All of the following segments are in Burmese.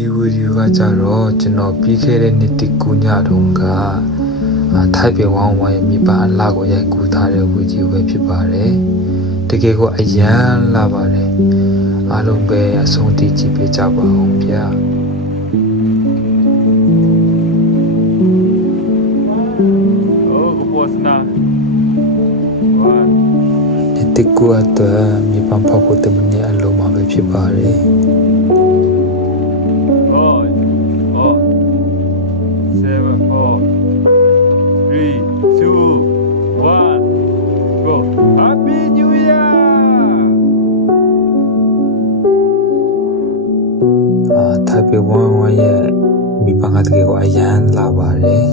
ဒီဝီဒီယိုကကြတော့ကျွန်တော်ပြီးခဲ့တဲ့နှစ်တကူညတုန်းကထိုက်ပေဝမ်ဝမ်ရဲ့မိဘအလားကိုရိုက်ကူးထားတဲ့ဝီဒီယိုပဲဖြစ်ပါတယ်တကယ်ကိုအရန်လာပါတယ်အားလုံးပဲအဆုံးထိကြည့်ပေးကြပါအောင်ဗျာတကူအတွက်မိဘဖောက်ဖို့တမန်အလုံးမှာပဲဖြစ်ပါတယ်ထိုက်ပေဝမ်ဝမ်ရဲ့မိဘကတကယ်ကိုအရန်လာပါတယ်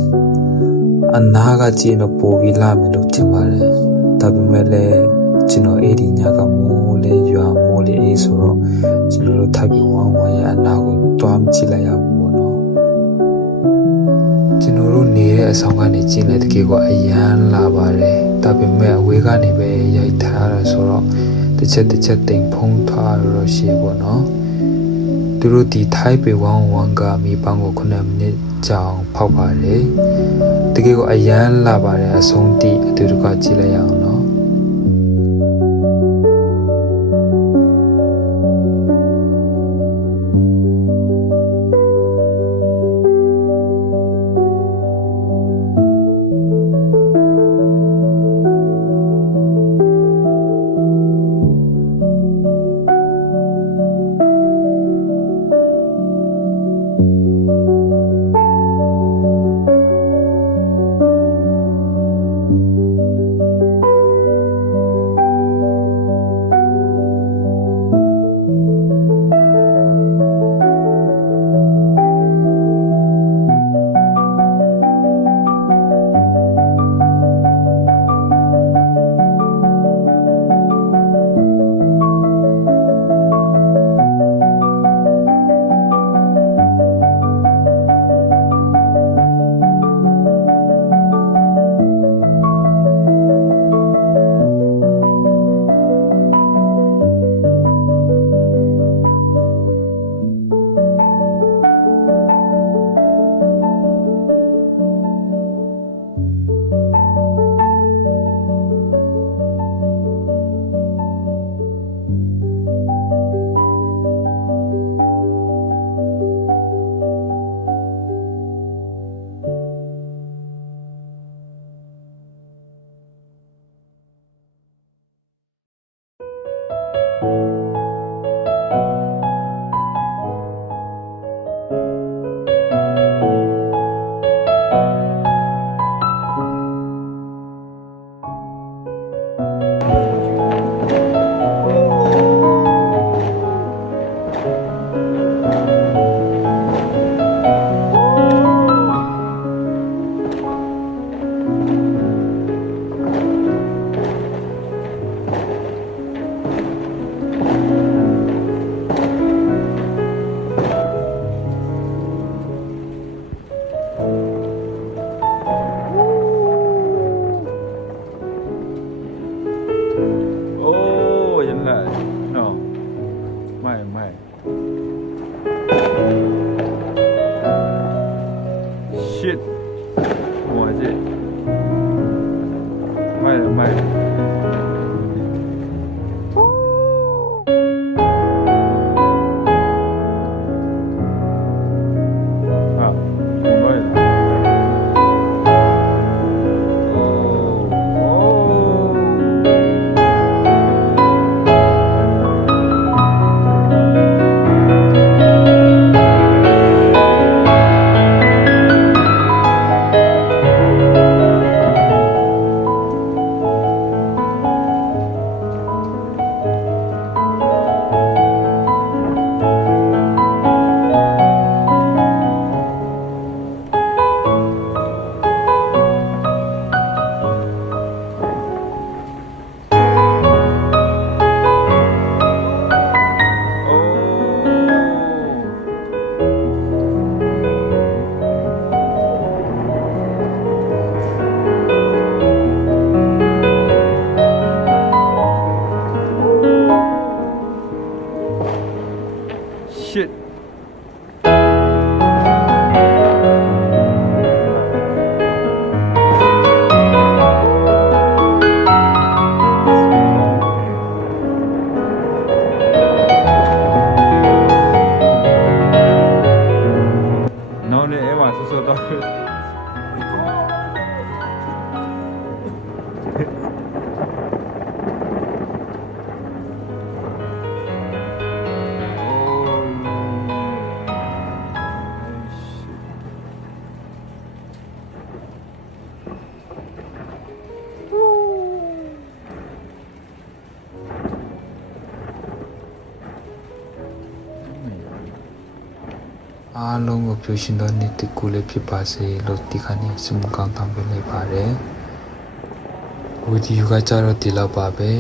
အနာကကြည့်တော့ပိုပြီးလာမယ်လို့ထင်ပါတယ်ဒါပေမဲ့လည်းကျွန်တော်အဲ့ဒီညကမိုးလေးရွာမိုးလေးအေးဆိုတော့ကျွန်တော်တို့ထိုက်ပေဝမ်ဝမ်ရဲ့အနာကိုတွားကြည့်လိုက်ရဘူးပေါ့နော်ကျွန်တော်တို့နေတဲ့အဆောင်ကနေကြည့်လိုက်တကယ်ကိုအရန်လာပါတယ်ဒါပေမဲ့အဝေးကနေပဲရိုက်ထားတာဆိုတော့တစ်ချက်တိမ်ဖုံးထားရတော့ရှိပေါ့နော်သူတို့ဒီထိုက်ပေဝမ်ဝမ်ကမိပန်းကို9မိနစ်ကြာအောင်ဖောက်ပါတယ်တကယ်ကိုအရန်လာပါတယ်အဆုံးထိအတူတကွကြည့်လိုက်ရအောင်နော်ဟ အားလုံးကိုပြုရှင်သောနေ့တစ်ခုလေးဖြစ်ပါစေလို့ဒီခါနေ့ဆုမကောင်းတောင်းပေးလိုက်ပါတယ်ဝီဒီယိုကကြတော့ဒီလောက်ပါပဲ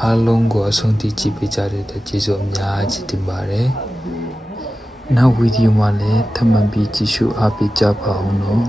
အားလုံးကိုအဆုံးထိကြည့်ပေးကြတဲ့ကျေးဇူးအများကြီးတင်ပါတယ်နောက်ဗီဒီယိုမှာလည်းထပ်မံပြီးကြည့်ရှုအားပေးကြပါအောင်နော်